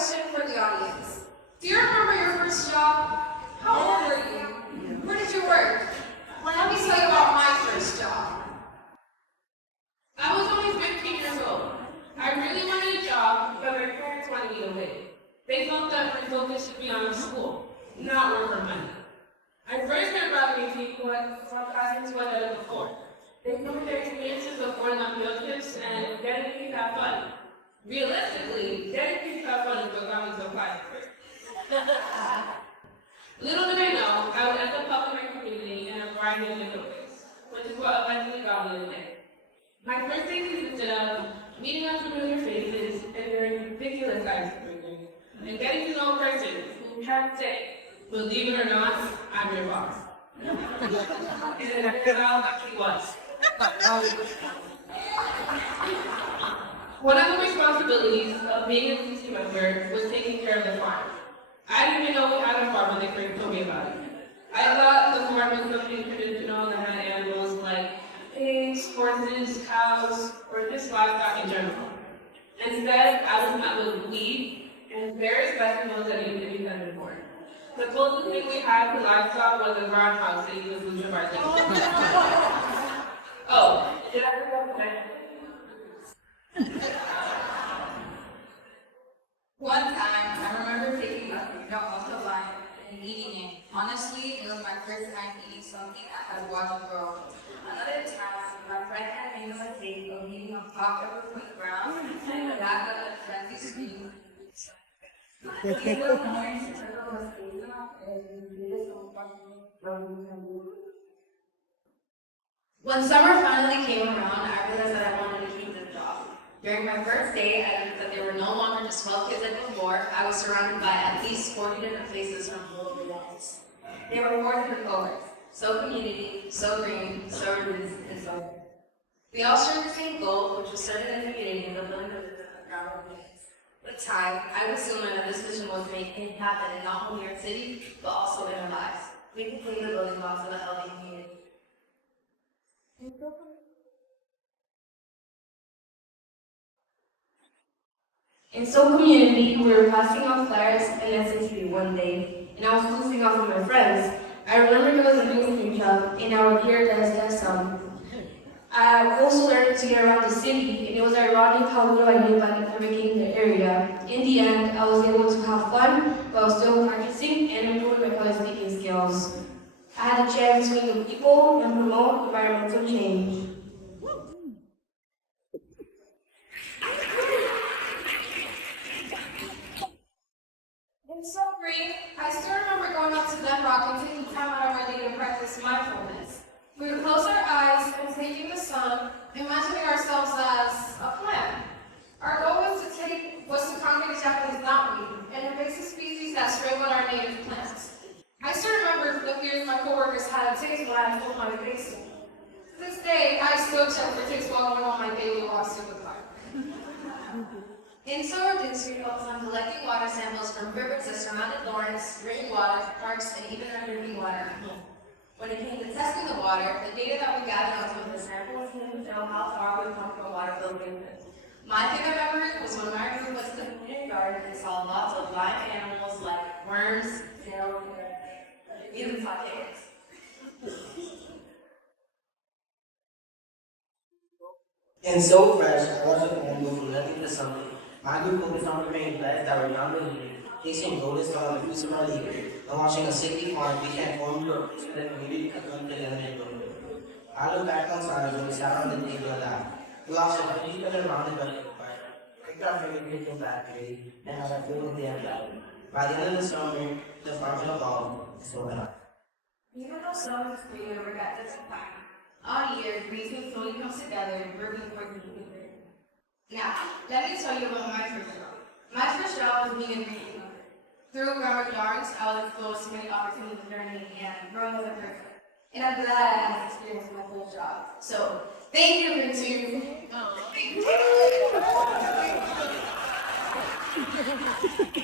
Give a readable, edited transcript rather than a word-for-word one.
question for the audience. Do you remember your first job? How old were you? Where did you work? Let me tell you about my first job. I was only 15 years old. I really wanted a job, but my parents wanted me to wait. They felt that my focus should be on school, not work for money. I first heard about invasive from cousins who had done it before. They told me their experiences of going on field trips and getting paid to have fun. Realistically, getting paid to have fun is what got me to apply for it. Little did I know, I would end up helping my community in a variety of different ways, which is what eventually got me today. My first day consisted of meeting unfamiliar faces and wearing ridiculous icebreakers, and getting to know a person who can't say, believe it or not, I'm your boss. And it turned out that he was. One of the responsibilities of being a CC member was taking care of the farm. I didn't even know we had a farm when they first told me about it. I thought the farm was something traditional that had animals like pigs, horses, cows, or just livestock in general. Instead, I was met with weed and various festivals that needed to be done for. The closest thing we had to livestock was a groundhouse that used the of our things. Oh, did I forget to mention? One time, I remember taking a potato off the line and eating it. Honestly, it was my first time eating something I had watched grow. Another time, my friend had made a mistake of eating a pop pepper from the ground and got up a friendly scream. He little parents took a mistake and did it so When summer finally came around, I realized that I wanted to keep this job. During my first day, I learned that there were no longer just 12 kids like before. I was surrounded by at least 40 different faces from all over the walls. There were 4 different colors: so community, so green, so roots, and so red. We all shared the same goal, which was serving the community and the building of the Groundwork units. With time, I would soon learn that this vision was to make it happen in not only our city, but also in our lives. We can clean the building blocks of a healthy community. In Soul Community, we were passing out flyers and SAT one day, and I was goofing off with my friends. I remember there was a music truck, and I would hear that song. I also learned to get around the city, and it was ironic how little I knew about navigating the area. In the end, I was able to have fun while still practicing and improving my public speaking skills. I had a chance to meet new people and promote environmental change. In so brief, I still remember going up to that rock and taking time out of our day to practice mindfulness. We would close our eyes and take in the sun, imagining ourselves as a plant. Our goal was to conquer the Japanese knotweed, an invasive species that strangled our native plants. I still remember the fears my coworkers had of ticks when I pulled my face. To this day, I still check for ticks while going on my daily walks through the park. In Sourdins, we focus on collecting water samples from rivers that surrounded Lawrence, rainwater, parks, and even our drinking water. When it came to testing the water, the data that we gathered on some of the samples didn't show how far we've come from water filtration. My favorite memory was when my group went to the community garden and saw lots of live animals like worms, snails, and even saw chickens. And so fresh, I wasn't going to go from nothing to something. My group focused on preparing plants that were non-living, chasing rodents from the fruits of our labor, and watching a sickly farm be transformed into a place where the community could come together and grow. I look back on times when we sat around the table and laughed. We lost a each other around the bucket fire, picked our favorite kids from factory, and had our food with the end. By the end of the summer, the farm had evolved, and so had I. Even though some is free over got this time, all year, reason slowly comes together, working for the community. Now, let me tell you about my first job. My first job was being a green member. Through Groundwork yards, I was exposed to many opportunities of learning and growing as a person. And I'm glad I had this experience in my first job. So, thank you for tuning in.